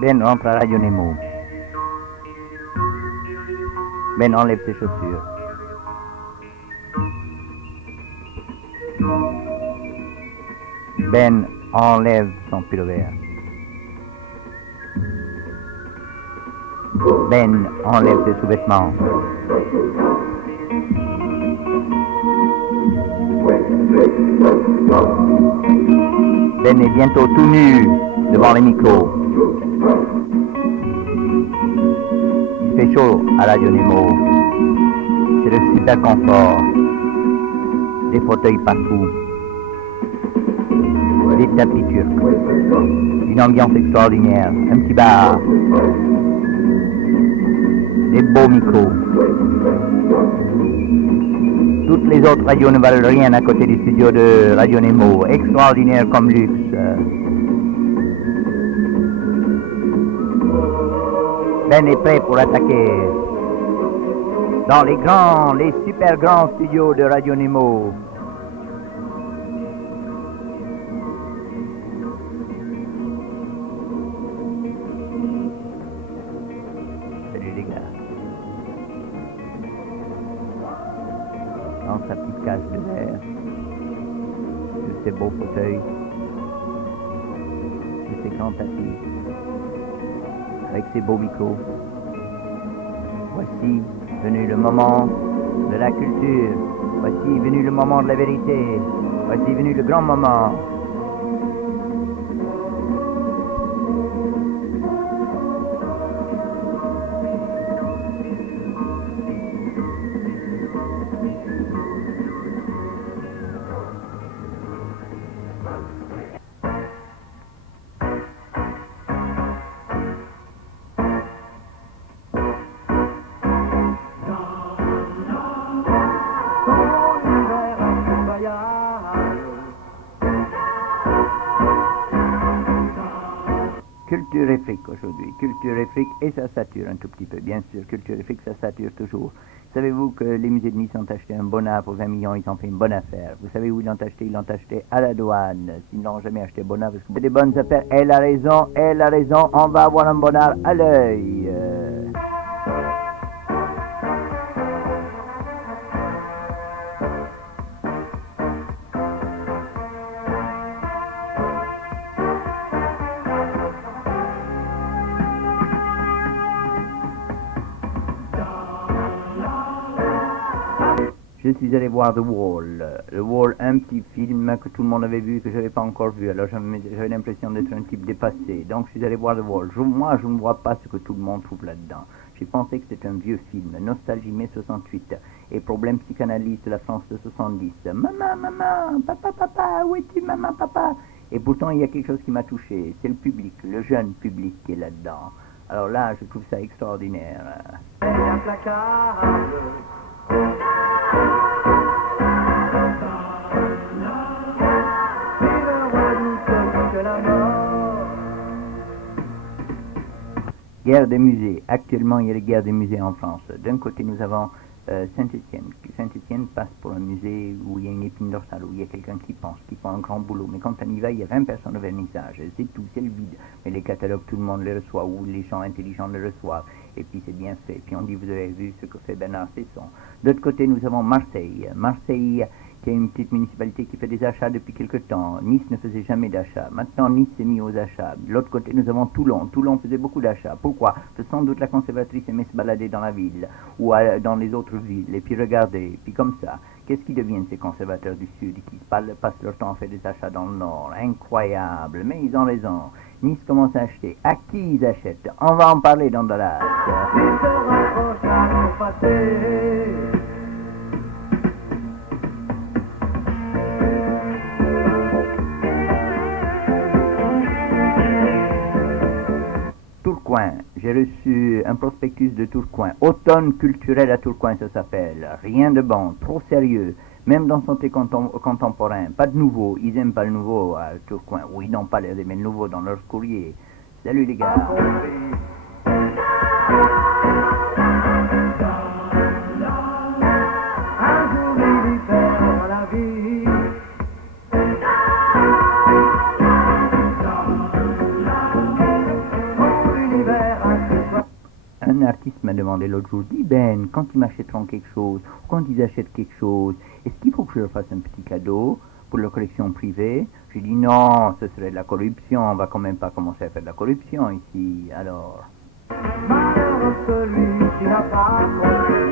Ben rentre à Radio Nemo. Ben enlève ses chaussures. Ben enlève son pull-over. Ben enlève ses sous-vêtements. Ben est bientôt tout nu devant les micros. Il fait chaud à Radio Nemo. C'est le super confort. Des fauteuils partout. Des tapis turcs. Une ambiance extraordinaire. Un petit bar. Des beaux micros. Toutes les autres radios ne valent rien à côté du studio de Radio Nemo. Extraordinaire comme luxe. Ben est prêt pour attaquer. Dans les super grands studios de Radio Nemo. Salut les gars. Dans sa petite cage de verre, sur ses beaux fauteuils, sur ses grands tapis, avec ses beaux micros. Voici venu le moment de la culture. Voici venu le moment de la vérité. Voici venu le grand moment. Culture et fric aujourd'hui. Culture et fric, et ça sature un tout petit peu. Bien sûr, culture et fric, ça sature toujours. Savez-vous que les musées de Nice ont acheté un Bonnard pour 20 millions, ils ont fait une bonne affaire. Vous savez où ils l'ont acheté? Ils l'ont acheté à la douane. S'ils n'ont jamais acheté Bonnard, parce que c'est des bonnes affaires. Elle a raison, on va avoir un Bonnard à l'œil. Je suis allé voir The Wall. The Wall, un petit film que tout le monde avait vu, que je n'avais pas encore vu. Alors j'avais l'impression d'être un type dépassé. Donc je suis allé voir The Wall. Moi, je ne vois pas ce que tout le monde trouve là-dedans. J'ai pensé que c'était un vieux film, Nostalgie mai 68, et problème psychanalyste de la France de 70. Maman, papa, où es-tu, maman, papa? Et pourtant, il y a quelque chose qui m'a touché. C'est le public, le jeune public qui est là-dedans. Alors là, je trouve ça extraordinaire. Guerre des musées. Actuellement, il y a les guerres des musées en France. D'un côté, nous avons Saint-Étienne. Saint-Étienne passe pour un musée où il y a une épine dorsale, où il y a quelqu'un qui pense, qui fait un grand boulot. Mais quand on y va, il y a 20 personnes au vernissage. C'est tout, c'est le vide. Mais les catalogues, tout le monde les reçoit, ou les gens intelligents les reçoivent. Et puis c'est bien fait. Puis on dit, vous avez vu ce que fait Bernard Cesson. De l'autre côté, nous avons Marseille. Marseille, qui est une petite municipalité qui fait des achats depuis quelque temps. Nice ne faisait jamais d'achats. Maintenant, Nice s'est mis aux achats. De l'autre côté, nous avons Toulon. Toulon faisait beaucoup d'achats. Pourquoi? Parce que sans doute la conservatrice aimait se balader dans la ville ou dans les autres villes. Et puis regardez, puis comme ça, qu'est-ce qu'ils deviennent ces conservateurs du Sud qui passent leur temps à faire des achats dans le Nord? Incroyable, mais ils ont raison. Nice commence à acheter. À qui ils achètent? On va en parler dans de l'âge. Tourcoing. J'ai reçu un prospectus de Tourcoing. Automne culturel à Tourcoing, ça s'appelle. Rien de bon, trop sérieux. Même dans son thé contemporain. Pas de nouveau. Ils n'aiment pas le nouveau à Tourcoing. Ou ils n'ont pas l'air d'aimer le nouveau dans leur courrier. Salut les gars. Un artiste m'a demandé l'autre jour, dit Ben, quand ils m'achèteront quelque chose, ou quand ils achètent quelque chose, est-ce qu'il faut que je leur fasse un petit cadeau pour leur collection privée? J'ai dit non, ce serait de la corruption, on va quand même pas commencer à faire de la corruption ici, alors. Malheureux celui qui n'a pas compris.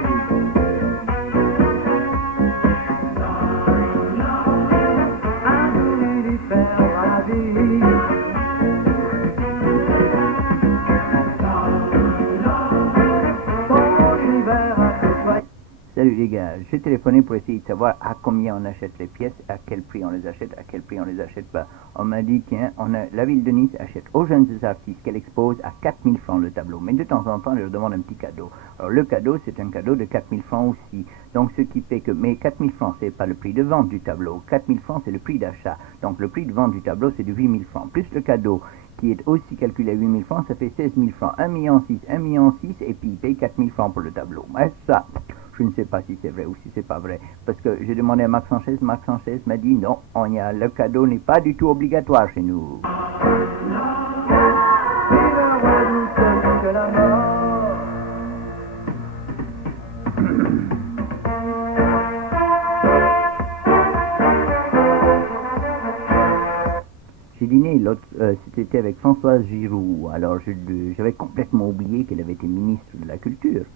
Un jour il y perdra la vie. Salut les gars, j'ai téléphoné pour essayer de savoir à combien on achète les pièces, à quel prix on les achète, à quel prix on les achète pas. On m'a dit, tiens, la ville de Nice achète aux jeunes artistes qu'elle expose à 4000 francs le tableau. Mais de temps en temps, elle leur demande un petit cadeau. Alors le cadeau, c'est un cadeau de 4000 francs aussi. Donc ce qui fait que, mais 4000 francs, c'est pas le prix de vente du tableau. 4000 francs, c'est le prix d'achat. Donc le prix de vente du tableau, c'est de 8000 francs. Plus le cadeau, qui est aussi calculé à 8000 francs, ça fait 16 000 francs. 1,6 million, 1,6 million, et puis il paye 4000 francs pour le tableau. Mais ça, je ne sais pas si c'est vrai ou si c'est pas vrai. Parce que j'ai demandé à Marc Sanchez m'a dit non, le cadeau n'est pas du tout obligatoire chez nous. J'ai dîné, c'était avec Françoise Giroud. Alors j'avais complètement oublié qu'elle avait été ministre de la Culture.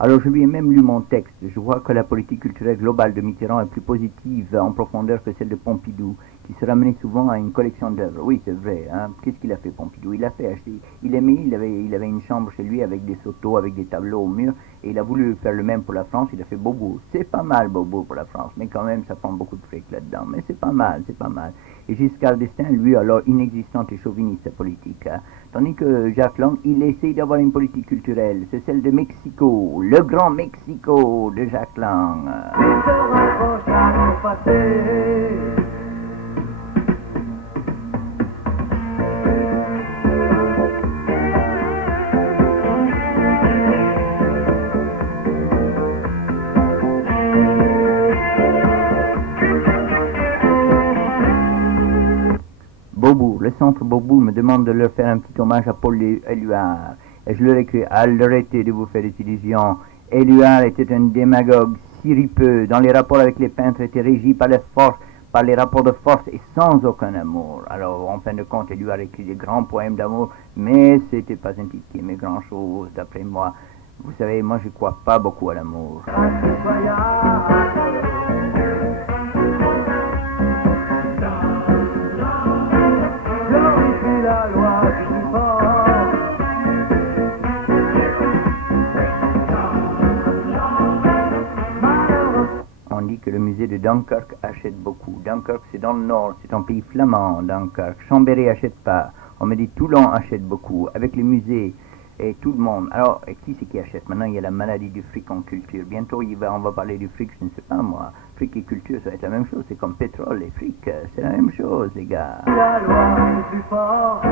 Alors je lui ai même lu mon texte. Je vois que la politique culturelle globale de Mitterrand est plus positive en profondeur que celle de Pompidou, qui se ramenait souvent à une collection d'œuvres. Oui, c'est vrai. Hein. Qu'est-ce qu'il a fait Pompidou? Il a fait acheter. Il avait une chambre chez lui avec des photos, avec des tableaux au mur, et il a voulu faire le même pour la France. Il a fait Beaubourg. C'est pas mal Beaubourg pour la France, mais quand même ça prend beaucoup de fric là-dedans. Mais c'est pas mal, c'est pas mal. Et Giscard d'Estaing, lui, alors inexistante et chauviniste sa politique. Hein. Tandis que Jacques Lang, il essaye d'avoir une politique culturelle. C'est celle de Mexico, le grand Mexico de Jacques Lang. Beaubourg, le centre Beaubourg me demande de leur faire un petit hommage à Paul Éluard. Et je leur écris, arrêtez de vous faire des illusions. Éluard était un démagogue siripeux, dont les rapports avec les peintres étaient régis par les rapports de force et sans aucun amour. Alors, en fin de compte, Éluard écrit des grands poèmes d'amour, mais c'était pas un type qui aimait grand-chose, d'après moi. Vous savez, moi je crois pas beaucoup à l'amour. On dit que le musée de Dunkerque achète beaucoup. Dunkerque, c'est dans le nord, c'est un pays flamand, Dunkerque. Chambéry achète pas. On me dit Toulon achète beaucoup. Avec les musées et tout le monde. Alors, qui c'est qui achète? Maintenant, il y a la maladie du fric en culture. Bientôt, on va parler du fric, je ne sais pas moi. Fric et culture, ça va être la même chose. C'est comme pétrole et fric. C'est la même chose, les gars. La loi est plus forte.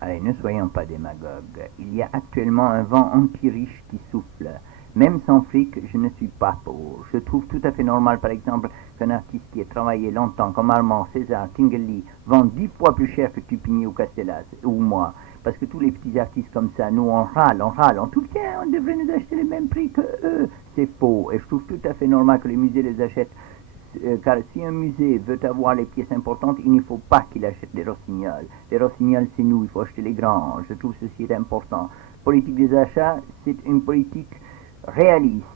Allez, ne soyons pas démagogues. Il y a actuellement un vent anti-riche qui souffle. Même sans fric, je ne suis pas pauvre. Je trouve tout à fait normal, par exemple, qu'un artiste qui a travaillé longtemps, comme Armand, César, Tinguely, vend 10 fois plus cher que Tupini ou Castellas, ou moi. Parce que tous les petits artistes comme ça, nous, on râle, on trouve, tiens, on devrait nous acheter les mêmes prix que eux. C'est faux. Et je trouve tout à fait normal que les musées les achètent. Car si un musée veut avoir les pièces importantes, il ne faut pas qu'il achète des rossignols. Les rossignols, c'est nous, il faut acheter les grands. Je trouve ceci est important. Politique des achats, c'est une politique réaliste.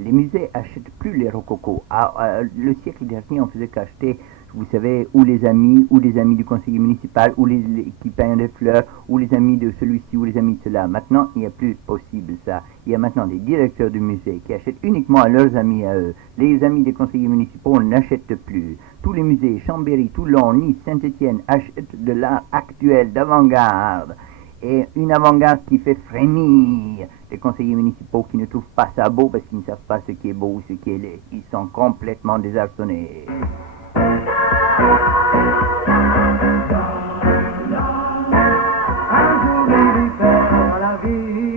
Les musées achètent plus les rococo. Le siècle dernier, on faisait qu'acheter, vous savez, ou les amis du conseiller municipal, ou qui peignent des fleurs, ou les amis de celui-ci, ou les amis de cela. Maintenant, il n'y a plus possible ça. Il y a maintenant des directeurs de musées qui achètent uniquement à leurs amis à eux. Les amis des conseillers municipaux n'achètent plus. Tous les musées, Chambéry, Toulon, Nice, Saint-Étienne, achètent de l'art actuel, d'avant-garde. Et une avant-garde qui fait frémir les conseillers municipaux qui ne trouvent pas ça beau parce qu'ils ne savent pas ce qui est beau ou ce qui est laid. Ils sont complètement désarçonnés. Un jour l'hiver à la vie.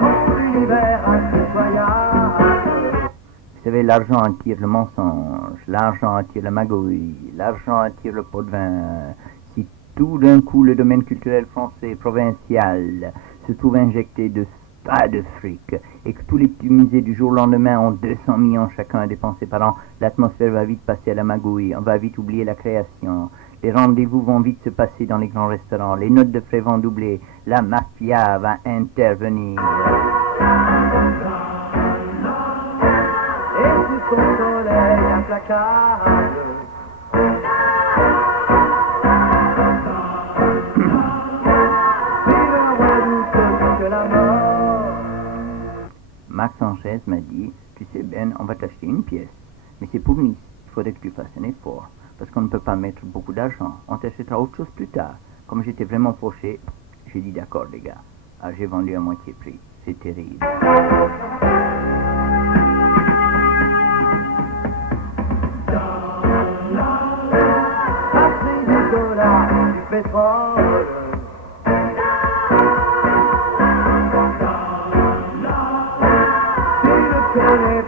Quand l'hiver impitoyable. Vous savez, l'argent attire le mensonge, l'argent attire la magouille, l'argent attire le pot de vin. Si tout d'un coup le domaine culturel français provincial se trouve injecté de tas de fric et que tous les petits musées du jour au lendemain ont 200 millions chacun à dépenser par an, l'atmosphère va vite passer à la magouille, on va vite oublier la création. Les rendez-vous vont vite se passer dans les grands restaurants, les notes de frais vont doubler, la mafia va intervenir. Et sous son soleil implacable. Vivre redoute que la mort. Max Sanchez m'a dit, tu sais Ben, on va t'acheter une pièce, mais c'est pour Nice, il faudrait que tu fasses un effort, parce qu'on ne peut pas mettre beaucoup d'argent, on t'achètera autre chose plus tard. Comme j'étais vraiment fauché, j'ai dit d'accord les gars. Alors j'ai vendu à moitié prix, c'est terrible. Passer du dollar, du pétrole.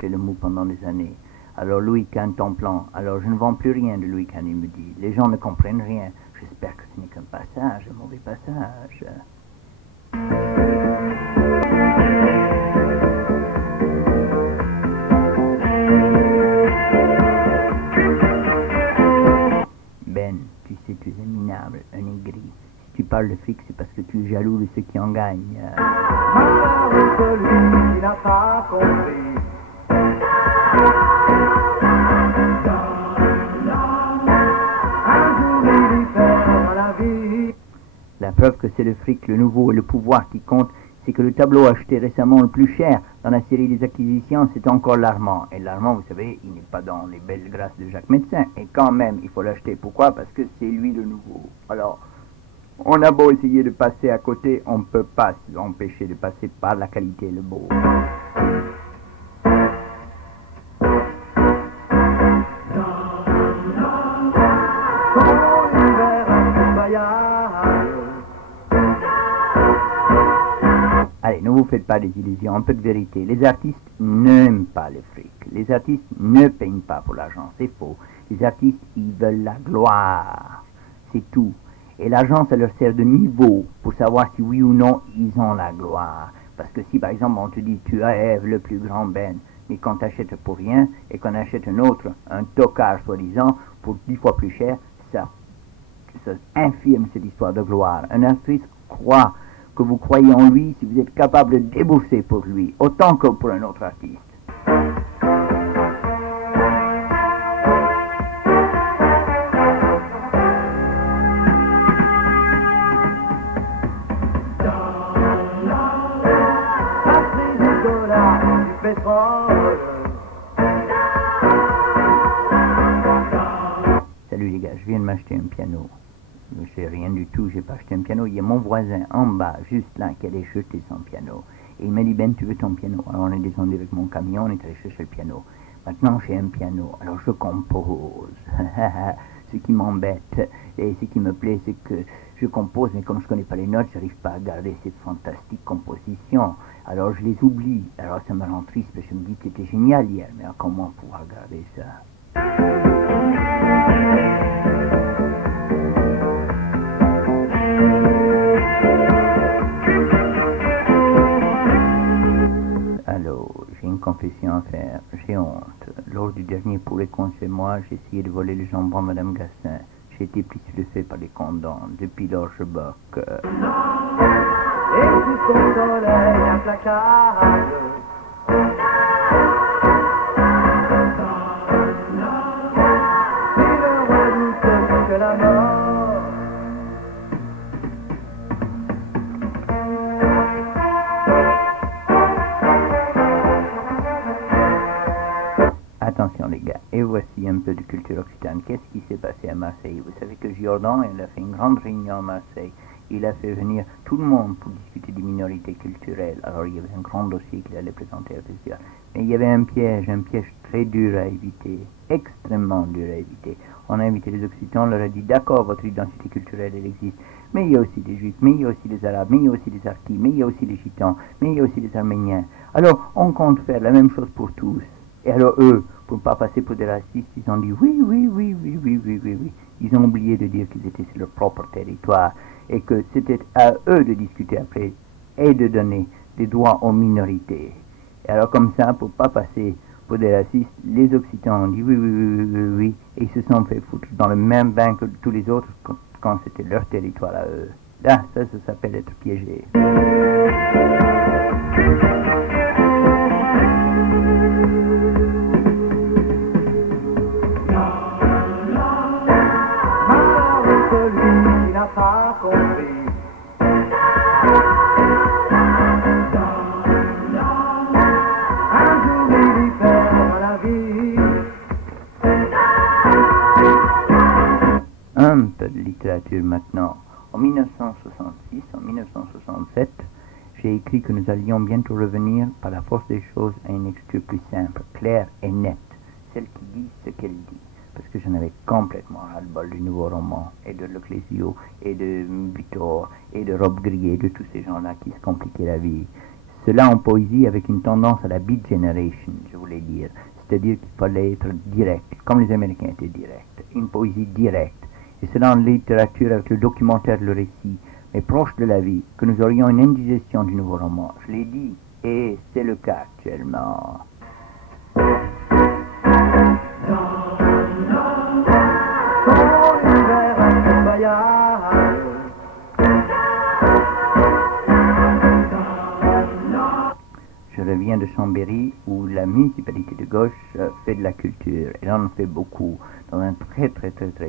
J'ai le mot pendant des années. Alors Louis Kahn ton plan. Alors je ne vends plus rien de Louis Kahn, il me dit. Les gens ne comprennent rien. J'espère que ce n'est qu'un passage, un mauvais passage. Ben, tu sais, tu es un minable, un aigri. Si tu parles de fric, c'est parce que tu es jaloux de ceux qui en gagnent. Malheur celui qui n'a pas compris. Un jour l'hiver à la vie. La preuve que c'est le fric, le nouveau et le pouvoir qui compte, c'est que le tableau acheté récemment le plus cher dans la série des acquisitions, c'est encore l'Armand. Et l'Armand, vous savez, il n'est pas dans les belles grâces de Jacques Médecin. Et quand même, il faut l'acheter. Pourquoi? Parce que c'est lui le nouveau. Alors, on a beau essayer de passer à côté, on ne peut pas s'empêcher de passer par la qualité et le beau. Quand l'hiver impitoyable. Allez, ne vous faites pas des illusions, un peu de vérité. Les artistes n'aiment pas le fric. Les artistes ne peignent pas pour l'argent, c'est faux. Les artistes, ils veulent la gloire. C'est tout. Et l'argent, ça leur sert de niveau pour savoir si oui ou non ils ont la gloire. Parce que si par exemple on te dit tu rêves le plus grand Ben, mais qu'on t'achète pour rien et qu'on achète un autre, un tocard soi-disant, pour 10 fois plus cher, ça infirme cette histoire de gloire. Un artiste croit que vous croyez en lui si vous êtes capable de débourser pour lui, autant que pour un autre artiste. Passer du dollar, du pétrole. Salut les gars, je viens de m'acheter un piano. Je sais rien du tout, j'ai pas acheté un piano. Il y a mon voisin en bas, juste là, qui allait jeter son piano. Et il m'a dit, Ben, tu veux ton piano? Alors on est descendu avec mon camion, on est allé chercher le piano. Maintenant j'ai un piano, alors je compose. Ce qui m'embête et ce qui me plaît, c'est que je compose, mais comme je connais pas les notes, j'arrive pas à garder cette fantastique composition. Alors je les oublie. Alors ça me rend triste, parce que je me dis que c'était génial hier, mais alors, comment pouvoir garder ça? Alors, j'ai une confession à faire. J'ai honte. Lors du dernier pour et contre chez moi, j'ai essayé de voler le jambon à Madame Gassin. J'ai été pris sur le fait par les condons. Depuis lors, je boque. Et et sous son soleil implacable. Il redoute que la mort. Attention les gars, et voici un peu de culture occitane. Qu'est-ce qui s'est passé à Marseille? Vous savez que Giordano, il a fait une grande réunion à Marseille. Il a fait venir tout le monde pour discuter des minorités culturelles. Alors il y avait un grand dossier qu'il allait présenter au festival. Mais il y avait un piège très dur à éviter, extrêmement dur à éviter. On a invité les Occitans, on leur a dit d'accord, votre identité culturelle elle existe. Mais il y a aussi des Juifs, mais il y a aussi les Arabes, mais il y a aussi les Arquis, mais il y a aussi les Gitans, mais il y a aussi les Arméniens. Alors on compte faire la même chose pour tous. Et alors eux, pour ne pas passer pour des racistes, ils ont dit oui. Ils ont oublié de dire qu'ils étaient sur leur propre territoire et que c'était à eux de discuter après et de donner des droits aux minorités. Et alors comme ça, pour ne pas passer pour des racistes, les Occitans ont dit oui, et ils se sont fait foutre dans le même bain que tous les autres quand c'était leur territoire à eux. Là, ça s'appelle être piégé. Pas compris. Un jour il y perd la vie. Un peu de littérature maintenant. En 1966, en 1967, j'ai écrit que nous allions bientôt revenir par la force des choses à une écriture plus simple, claire et nette, celle qui dit ce qu'elle dit. Parce que j'en avais complètement ras-le-bol du nouveau roman, et de Leclésio, et de Butor, et de Rob Grier, de tous ces gens-là qui se compliquaient la vie. Cela en poésie avec une tendance à la beat generation, je voulais dire. C'est-à-dire qu'il fallait être direct, comme les Américains étaient directs. Une poésie directe. Et cela en littérature avec le documentaire, le récit, mais proche de la vie, que nous aurions une indigestion du nouveau roman. Je l'ai dit, et c'est le cas actuellement. Je reviens de Chambéry où la municipalité de gauche fait de la culture. Elle en fait beaucoup dans un très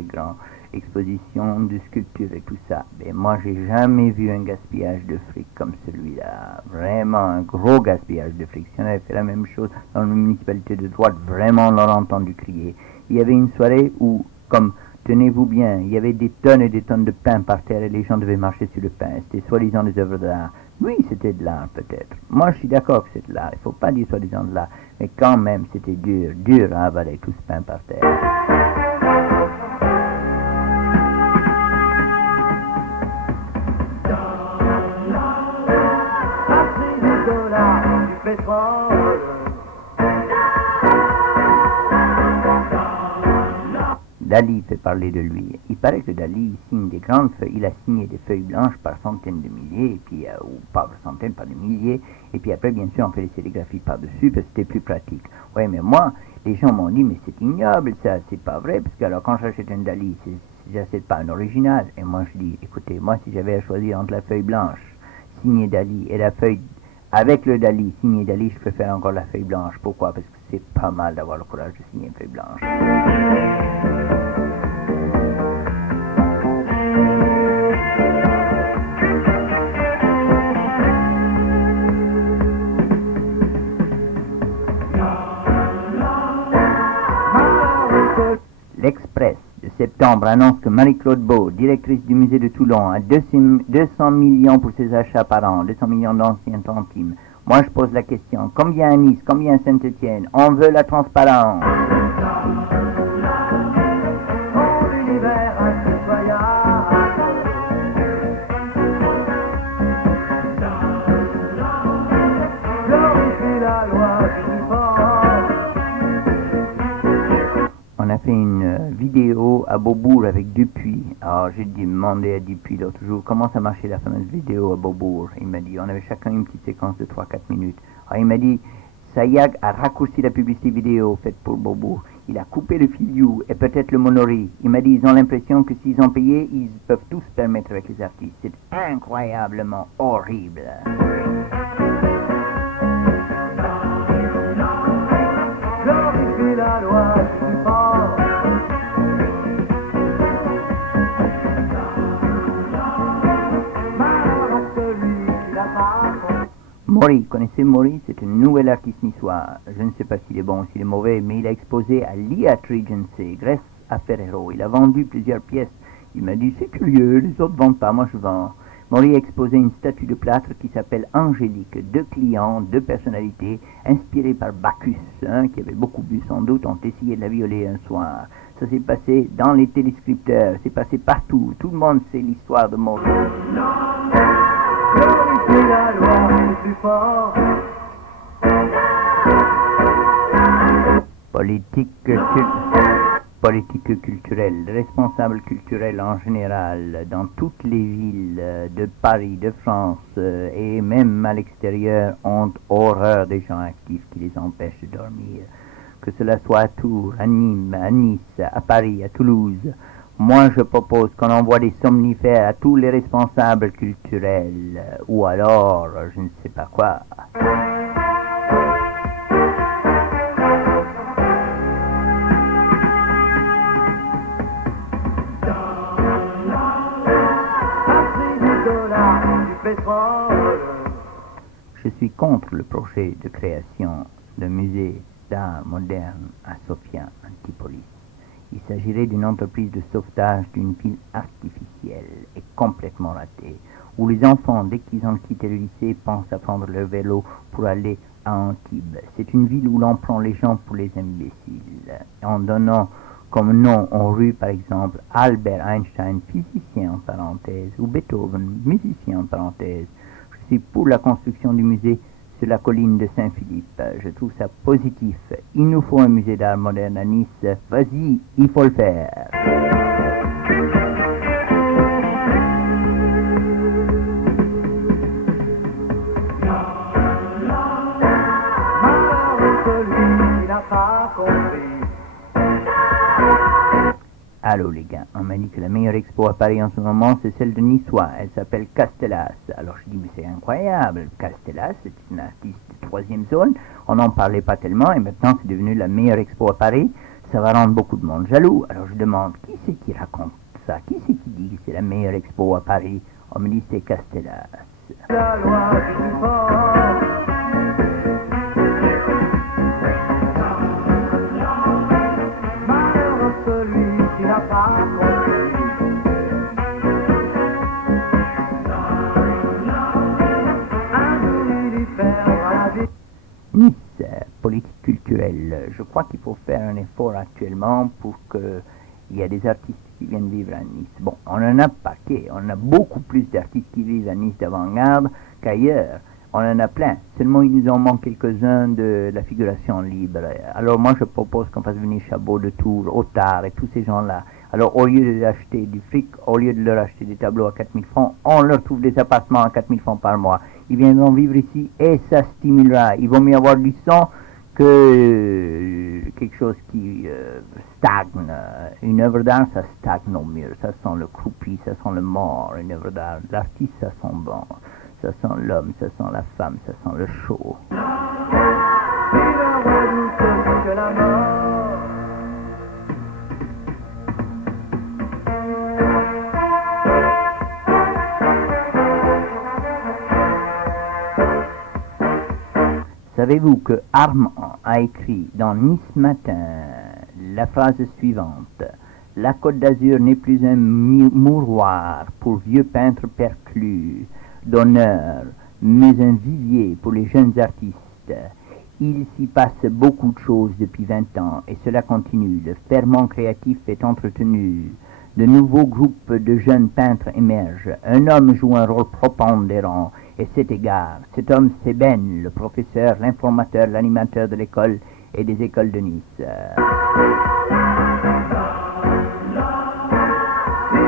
grand exposition de sculptures et tout ça. Mais moi j'ai jamais vu un gaspillage de fric comme celui-là. Vraiment un gros gaspillage de fric. Si on avait fait la même chose dans une municipalité de droite, vraiment on l'aurait entendu crier. Il y avait une soirée où, comme tenez-vous bien, il y avait des tonnes et des tonnes de pain par terre et les gens devaient marcher sur le pain. C'était soi-disant des œuvres d'art. Oui, c'était de l'art peut-être. Moi je suis d'accord que c'est de l'art. Il ne faut pas dire soi-disant de l'art. Mais quand même c'était dur à avaler tout ce pain par terre. Dali fait parler de lui. Il paraît que Dali signe des grandes feuilles. Il a signé des feuilles blanches par centaines de milliers, et puis, ou pas par centaines, par des milliers. Et puis après, bien sûr, on fait les sérigraphies par-dessus parce que c'était plus pratique. Ouais, mais moi, les gens m'ont dit, mais c'est ignoble ça, c'est pas vrai, parce que alors quand j'achète un Dali, j'achète pas un original. Et moi, je dis, écoutez, moi, si j'avais à choisir entre la feuille blanche, signée Dali, et la feuille avec le Dali, signé Dali, je préfère encore la feuille blanche. Pourquoi? Parce que c'est pas mal d'avoir le courage de signer une feuille blanche. L'Express de septembre annonce que Marie-Claude Beau, directrice du musée de Toulon, a 200 millions pour ses achats par an, 200 millions d'anciens centimes. Moi je pose la question, combien à Nice, combien à Saint-Étienne? On veut la transparence. On a fait une vidéo à Beaubourg avec Dupuis. Alors j'ai demandé à Dupuis l'autre jour comment ça marchait la fameuse vidéo à Beaubourg. Il m'a dit, on avait chacun une petite séquence de 3-4 minutes. Alors il m'a dit, Sayag a raccourci la publicité vidéo faite pour Beaubourg. Il a coupé le filiou et peut-être le monoris. Il m'a dit, ils ont l'impression que s'ils ont payé, ils peuvent tout se permettre avec les artistes. C'est incroyablement horrible. Glorifie la loi du plus fort. Malheur à celui qui l'a pas compris. Maury, connaissez Maury? C'est un nouvel artiste niçois. Je ne sais pas s'il est bon ou s'il est mauvais, mais il a exposé à l'IAT Regency, grâce à Ferrero. Il a vendu plusieurs pièces. Il m'a dit, c'est curieux, les autres vendent pas, moi je vends. Maury a exposé une statue de plâtre qui s'appelle Angélique. 2 clients, 2 personnalités, inspirées par Bacchus, qui avait beaucoup bu sans doute, ont essayé de la violer un soir. Ça s'est passé dans les téléscripteurs, c'est passé partout. Tout le monde sait l'histoire de Maury. Glorifie la loi du plus fort. Politique culturelle, responsables culturels en général, dans toutes les villes de Paris, de France et même à l'extérieur, ont horreur des gens actifs qui les empêchent de dormir. Que cela soit à Tours, à Nîmes, à Nice, à Paris, à Toulouse. Moi, je propose qu'on envoie des somnifères à tous les responsables culturels, ou alors, je ne sais pas quoi. Passer du dollar, du pétrole. Je suis contre le projet de création d'un musée d'art moderne à Sofia Antipolis. Il s'agirait d'une entreprise de sauvetage d'une ville artificielle et complètement ratée, où les enfants, dès qu'ils ont quitté le lycée, pensent à prendre leur vélo pour aller à Antibes. C'est une ville où l'on prend les gens pour les imbéciles, en donnant comme nom en rue, par exemple, Albert Einstein, physicien en parenthèse, ou Beethoven, musicien en parenthèse. Je suis pour la construction du musée sur la colline de Saint-Philippe. Je trouve ça positif. Il nous faut un musée d'art moderne à Nice. Vas-y, il faut le faire. Malheur à celui qui n'a pas compris. Allô les gars, on m'a dit que la meilleure expo à Paris en ce moment c'est celle de Niçois, elle s'appelle Castellas. Alors je dis mais c'est incroyable, Castellas c'est une artiste de 3e zone, on n'en parlait pas tellement et maintenant c'est devenu la meilleure expo à Paris, ça va rendre beaucoup de monde jaloux. Alors je demande qui c'est qui raconte ça, qui c'est qui dit que c'est la meilleure expo à Paris? On me dit c'est Castellas. La loi du plus fort. Malheur à celui qui n'a pas compris. Un jour il y perdra la vie. Nice, politique culturelle. Je crois qu'il faut faire un effort actuellement pour qu'il y ait des artistes qui viennent vivre à Nice. Bon, on en a paquet, on a beaucoup plus d'artistes qui vivent à Nice d'avant-garde qu'ailleurs. On en a plein. Seulement, il nous en manque quelques-uns de la figuration libre. Alors moi, je propose qu'on fasse venir Chabot de Tours, Otard et tous ces gens-là. Alors, au lieu de leur acheter du fric, au lieu de leur acheter des tableaux à 4000 francs, on leur trouve des appartements à 4000 francs par mois. Ils viendront vivre ici et ça stimulera. Il vaut mieux avoir du sang que quelque chose qui stagne. Une œuvre d'art, ça stagne au mieux. Ça sent le croupi, ça sent le mort. Une œuvre d'art, l'artiste, ça sent bon. Ça sent l'homme, ça sent la femme, ça sent le chaud. Il ne redoute que la mort. Savez-vous que Armand a écrit dans Nice Matin la phrase suivante: la Côte d'Azur n'est plus un mouroir pour vieux peintres perclus d'honneur, mais un vivier pour les jeunes artistes. Il s'y passe beaucoup de choses depuis 20 ans et cela continue. Le ferment créatif est entretenu. De nouveaux groupes de jeunes peintres émergent. Un homme joue un rôle prépondérant et c'est égard. Cet homme, c'est Ben, le professeur, l'informateur, l'animateur de l'école et des écoles de Nice. Il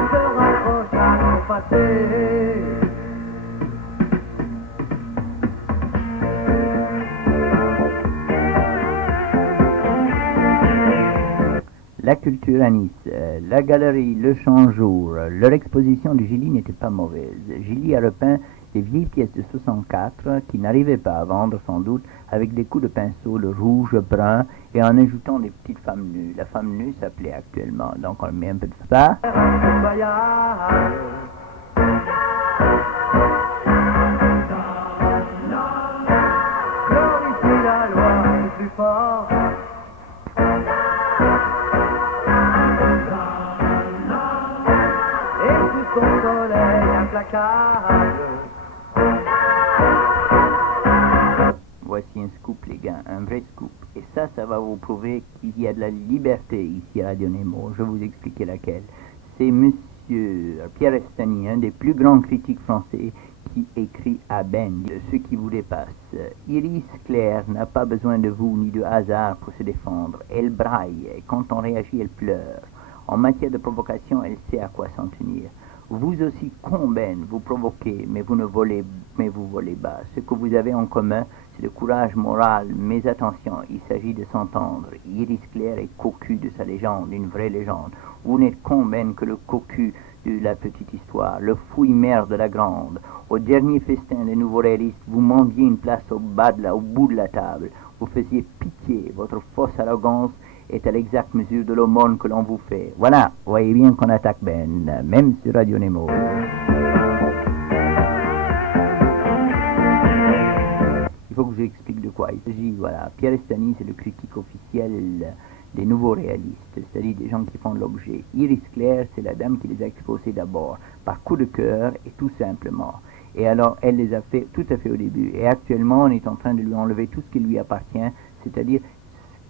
se rapproche à son passé. la culture à Nice, la galerie Le Champ-Jour, leur exposition de Gilly n'était pas mauvaise. Gilly a repeint des vieilles pièces de 64 qui n'arrivaient pas à vendre sans doute avec des coups de pinceau de rouge, brun et en ajoutant des petites femmes nues. La femme nue s'appelait actuellement, donc on met un peu de ça. Glorifie la loi du plus fort. Et sous son soleil implacable. Voici un scoop, les gars, un vrai scoop. Et ça va vous prouver qu'il y a de la liberté ici à Radio Nemo. Je vais vous expliquer laquelle. C'est Monsieur Pierre Estany, un des plus grands critiques français, qui écrit à Ben, ce qui vous dépasse. Iris Claire n'a pas besoin de vous ni de hasard pour se défendre. Elle braille, et quand on réagit, elle pleure. En matière de provocation, elle sait à quoi s'en tenir. Vous aussi, Comben, vous provoquez, mais vous volez bas. Ce que vous avez en commun, c'est le courage moral, mais attention, il s'agit de s'entendre. Iris Claire est cocu de sa légende, une vraie légende. Vous n'êtes Comben que le cocu de la petite histoire, le fouille-mère de la grande. Au dernier festin des nouveaux réalistes, vous mendiez une place au bout de la table. Vous faisiez pitié, votre fausse arrogance est à l'exacte mesure de l'aumône que l'on vous fait. Voilà, vous voyez bien qu'on attaque Ben, même sur Radio Nemo. Il faut que je vous explique de quoi il s'agit. Voilà, Pierre Estany, c'est le critique officiel des nouveaux réalistes, c'est-à-dire des gens qui font l'objet. Iris Claire, c'est la dame qui les a exposés d'abord, par coup de cœur et tout simplement. Et alors, elle les a fait tout à fait au début. Et actuellement, on est en train de lui enlever tout ce qui lui appartient, c'est-à-dire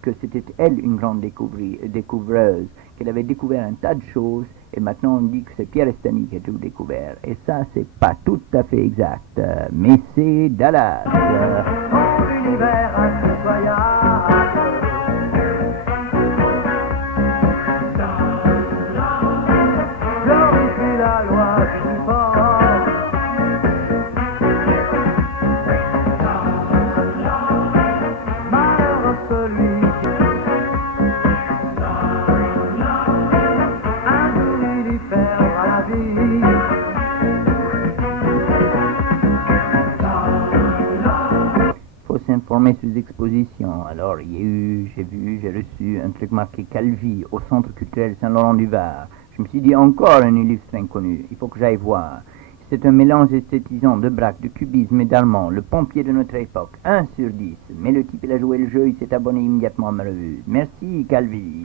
que c'était elle une grande découvreuse, qu'elle avait découvert un tas de choses, et maintenant on dit que c'est Pierre Estany qui a tout découvert. Et ça, c'est pas tout à fait exact, mais c'est Dallas. Mon univers impitoyable. Glorifie la loi du plus fort. Malheureux celui qui perdra la vie. Faut s'informer sur les expositions. Alors, il y a eu, j'ai reçu un truc marqué Calvi au Centre culturel Saint-Laurent-du-Var. Je me suis dit encore un illustre inconnu, il faut que j'aille voir. C'est un mélange esthétisant de braque, de cubisme et d'allemand, le pompier de notre époque, 1 sur 10. Mais le type, il a joué le jeu, il s'est abonné immédiatement à ma revue. Merci, Calvi.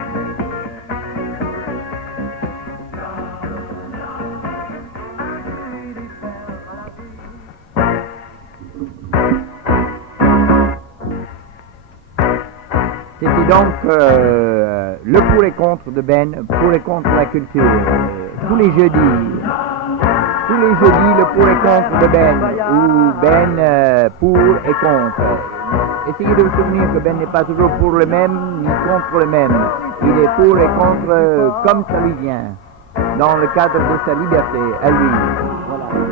C'était donc le pour et contre de Ben, pour et contre la culture. Tous les jeudis, le pour et contre de Ben, ou Ben pour et contre. Essayez de vous souvenir que Ben n'est pas toujours pour le même, ni contre le même. Il est pour et contre comme ça lui vient, dans le cadre de sa liberté, à lui. Voilà.